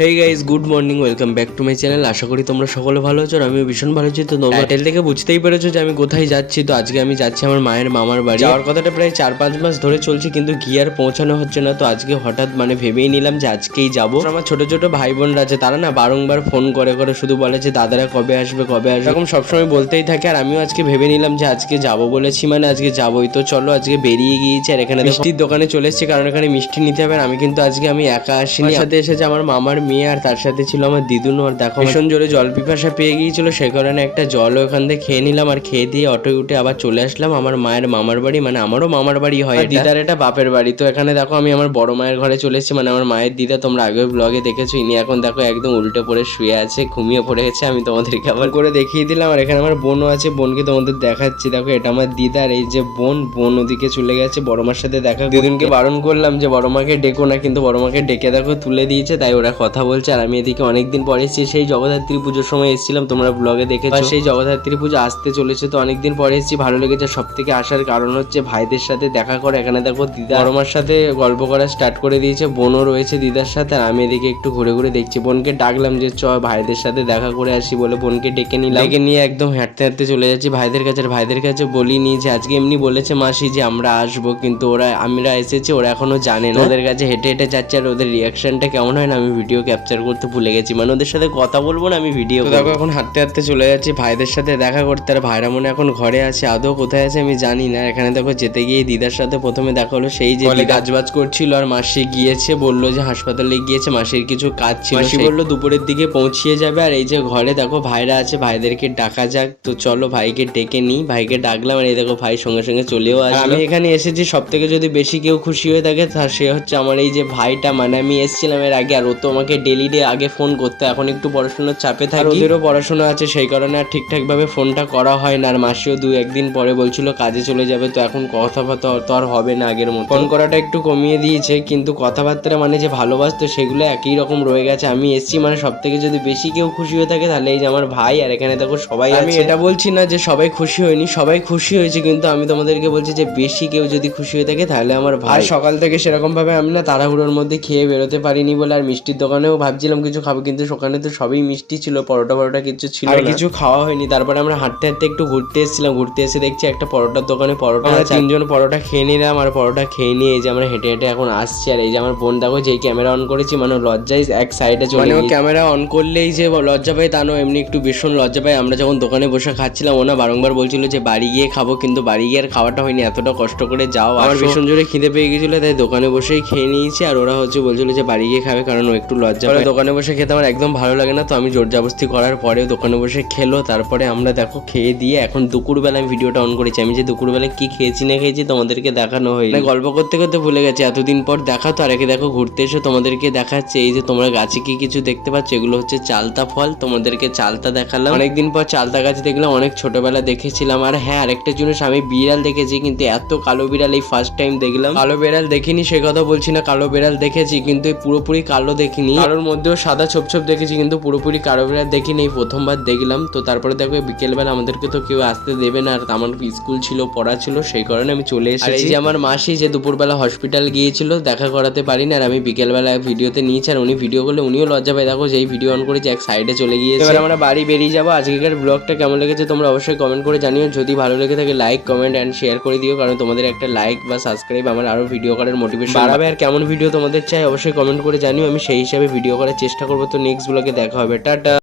Hey guys, good morning, welcome back to my channel. আশা করি তোমরা সকলে ভালো আছো আর আমিও ভীষণ ভালো আছি। তো তোমরা টাইটেল থেকে বুঝতেই পেরেছো যে আমি কোথায় যাচ্ছি। তো আজকে আমি যাচ্ছি আমার মায়ের মামার বাড়ি। যাওয়ার কথাটা প্রায় 4-5 মাস ধরে চলছে, কিন্তু গিয়ে আর পৌঁছানো হচ্ছে না। তো আজকে হঠাৎ ভেবেই নিলাম যে আজকেই যাবো। আমার ছোট ছোট ভাই বোনরা আছে, তারা না বারংবার ফোন করে করে শুধু বলে যে দাদারা কবে আসবে কবে আসবে, এরকম সবসময় বলতেই থাকে। আর আমিও আজকে ভেবে নিলাম যে আজকে যাবো বলেছি, আজকে যাবোই। তো চলো আজকে বেরিয়ে গিয়েছি। আর এখানে মিষ্টির দোকানে চলে এসেছি, কারণ এখানে মিষ্টি নিতে হবে। আর আমি কিন্তু আজকে একা আসিনি, সাথে এসেছে আমার মামার মেয়ে, আর তার সাথে ছিল আমার দিদুন। আর দেখো ভীষণ জোরে জল পিপাসা পেয়ে গিয়েছিল, সে কারণে একটা জলও ওখান থেকে খেয়ে নিলাম। আর খেয়ে দিয়ে অটোয় উঠে আবার চলে আসলাম আমার মায়ের মামার বাড়ি। আমারও মামার বাড়ি হয়, দিদার এটা বাপের বাড়ি। তো এখানে দেখো আমি আমার বড় মায়ের ঘরে চলে এসেছি, আমার মায়ের দিদা। তোমরা আগের ব্লগে দেখেছো, ইনি এখন দেখো একদম উল্টে পড়ে শুয়ে আছে, ঘুমিয়ে পড়ে গেছে। আমি তোমাদেরকে আবার করে দেখিয়ে দিলাম। আর এখানে আমার বোনও আছে, বোনকে তোমাদের দেখাচ্ছি। দেখো এটা আমার দিদা, আর এই যে বোন ওদিকে চলে গেছে বড় মার সাথে দেখা। দিদুনকে বারণ করলাম যে বড় মাকে ডেকো না, কিন্তু বড় মাকে ডেকে দেখো তুলে দিয়েছে, তাই ওরা কথা বলছে। আর আমি এদিকে অনেকদিন পরে এসেছি, সেই জগদ্ধাত্রী পুজোর সময় এসেছিলাম, তোমরা ব্লগে দেখেছো। সেই জগদ্ধাত্রী পুজো আসতে চলেছে, তো অনেকদিন পরে এসেছি, ভালো লেগেছে। সব থেকে আসার কারণ হচ্ছে ভাইদের সাথে দেখা করে। এখানে দেখো দিদা বড় মার সাথে গল্প করা স্টার্ট করে দিয়েছে, বোনও রয়েছে দিদার সাথে। আর আমি এদিকে একটু ঘুরে ঘুরে দেখছি। বোনকে ডাকলাম যে চ ভাইদের সাথে দেখা করে আসি বলে, বোনকে ডেকে নিলাম। ডেকে নিয়ে একদম হাঁটতে হাঁটতে চলে যাচ্ছি ভাইদের কাছে। আর ভাইদের কাছে বলিনি যে আজকে, এমনি বলেছে মাসি যে আমরা আসবো, কিন্তু আমরা এসেছি, ওরা এখনো জানে না। ওদের কাছে হেঁটে হেঁটে যাচ্ছে, আর ওদের রিয়াকশনটা কেমন হয় না আমি ভিডিও ক্যাপচার করতে ভুলে গেছি। ওদের সাথে কথা বলবো না, আমি ভিডিও দেখো। এখন হাঁটতে হাঁটতে চলে যাচ্ছি ভাইদের সাথে দেখা করতে। আর ভাইরা মনে এখন ঘরে আছে, আদৌ কোথায় আছে আমি জানি না। এখানে দেখো যেতে গিয়ে দিদার সাথে প্রথমে দেখা হলো, সেই যে কাজবাজ করছিল। আর মাসি গিয়েছে, বললো যে হাসপাতালে গিয়েছে, মাসির কিছু কাজ ছিল। মাসি বললো দুপুরের দিকে পৌঁছিয়ে যাবে। আর এই যে ঘরে দেখো ভাইরা আছে, ভাইদেরকে ডাকা যাক। তো চলো ভাইকে ডেকে নিই। ভাইকে ডাকলাম, আর এই দেখো ভাই সঙ্গে সঙ্গে চলেও আসলো। আমি এখানে এসেছি সব থেকে যদি বেশি কেউ খুশি হয়ে থাকে, সে হচ্ছে আমার এই যে ভাইটা। আমি এসেছিলাম এর আগে, আর ও তো আমাকে ডেলি আগে ফোন করতে। এখন একটু পড়াশোনার চাপে থাকে, ওদেরও পড়াশোনা আছে, সেই কারণে আর ঠিকঠাক ভাবে ফোনটা করা হয় না। আর মাসিও 2-1 দিন পরে বলছিল কাজে চলে যাবে, তো এখন কথাবার্তা তো আর হবে না আগের মতো। ফোন করাটা একটু কমিয়ে দিয়েছে, কিন্তু কথাবার্তা যে ভালোবাসতো সেগুলো একই রকম রয়ে গেছে। আমি এসেছি সব থেকে যদি বেশি কেউ খুশি হয়ে থাকে তাহলে এই যে আমার ভাই। আর এখানে দেখো সবাই আছে। আমি এটা বলছি না যে সবাই খুশি হয়নি, সবাই খুশি হয়েছে, কিন্তু আমি তোমাদেরকে বলছি যে বেশি কেউ যদি খুশি হয়ে থাকে তাহলে আমার ভাই। সকাল থেকে সেরকম ভাবে আমি না তাড়াহুড়োর মধ্যে খেয়ে বেরোতে পারিনি বলে। আর মিষ্টির দোকানেও ভাবছিলাম কিছু খাবো, কিন্তু ওখানে তো সবই মিষ্টি ছিল, পরোটা কিছু ছিল আর কিছু খাওয়া হয়নি। তারপরে আমরা হাঁটতে হাঁটতে একটু ঘুরতে এসেছিলাম, ঘুরতে এসে দেখছি একটা পরোটার দোকানে পরোটা। আমরা 3জন পরোটা খেয়ে নিলাম। আর পরোটা খেয়ে নিয়ে এই যে আমরা হেঁটে হেঁটে এখন আসছি। আর এই যে আমার বোন দেখো, যেই ক্যামেরা অন করেছি লজ্জায় এক সাইডে চলে গেছে। ক্যামেরা অন করলেই যে লজ্জা পায় তা নয়, এমনি একটু ভীষণ লজ্জা পায়। আমরা যখন দোকানে বসে খাচ্ছিলাম, ওনা বারংবার বলছিল যে বাড়ি গিয়ে খাবো, কিন্তু বাড়ি গিয়ে আর খাওয়াটা হয়নি, এতটা কষ্ট করে যাও। আমার ভীষণ জোরে খিদে পেয়ে গেছিল, তাই দোকানে বসেই খেয়ে নিয়েছি। আর ওরা বলছিল যে বাড়ি গিয়ে খাবে, কারণ ও একটু লজ্জা পায়। দোকানে বসে খেতে আমার একদম ভালো লাগে না, তো আমি জোর জবরদস্তি করার পরেও দোকানে বসে খেলো। তারপরে আমরা দেখো খেয়ে দিয়ে এখন দুপুরবেলা আমি ভিডিওটা অন করেছি। আমি যে দুপুরবেলা কি খেয়েছি না খেয়েছি তোমাদেরকে দেখানো হয়, গল্প করতে করতে ভুলে গেছি, এতদিন পর দেখা। তো আর একে দেখো ঘুরতে এসে তোমাদেরকে দেখাচ্ছে। এই যে তোমরা গাছে কি কিছু দেখতে পাচ্ছ, এগুলো হচ্ছে চালতা ফল। তোমাদেরকে চালতা দেখালাম, অনেকদিন পর চালতা গাছ দেখলাম, অনেক ছোটবেলা দেখেছিলাম। আর হ্যাঁ, আরেকটা জিনিস, আমি বিড়াল দেখেছি, কিন্তু এত কালো বিড়াল এই ফার্স্ট টাইম দেখলাম। কালো বিড়াল দেখিনি সে কথা বলছি না, কালো বিড়াল দেখেছি, কিন্তু পুরোপুরি কালো দেখিনি। কালোর মধ্যেও সাদা ছোপ ছোপ দেখেছি, কিন্তু পুরোপুরি কালো বিড়াল দেখিনি, এই প্রথমবার দেখলাম। তো তারপরে দেখো বিকেলবেলা আমাদেরকে তো কেউ আসতে দেবে না, আর আমার স্কুল ছিল, পড়া ছিল, সেই কারণে আমি চলে এসেছি। এই যে আমার মাসি যে দুপুরবেলা হসপিটাল গিয়েছিল, দেখা করাতে পারিনি, আর আমি বিকেলবেলা ভিডিওতে নিয়েছি। আর উনি ভিডিও করলে উনিও লজ্জা পায়। দেখো যেই ভিডিও অন করেছে এক সাইডে চলে গিয়েছে। এবার আমরা বাড়ি বেরিয়ে যাবো। আজকের ব্লগটা কেমন লেগেছে তোমরা অবশ্যই কমেন্ট করে জানিও। যদি ভালো লেগে থাকে লাইক, কমেন্ট অ্যান্ড শেয়ার করে দিও, কারণ তোমাদের একটা লাইক বা সাবস্ক্রাইব আমার আরো ভিডিও করার মোটিভেশন বাড়াবে। আর কেমন ভিডিও তোমাদের চাই অবশ্যই কমেন্ট করে জানিও, আমি সেই হিসাবে ভিডিও করার চেষ্টা করবো। তো নেক্সট ব্লগে দেখা হবে, টাটা।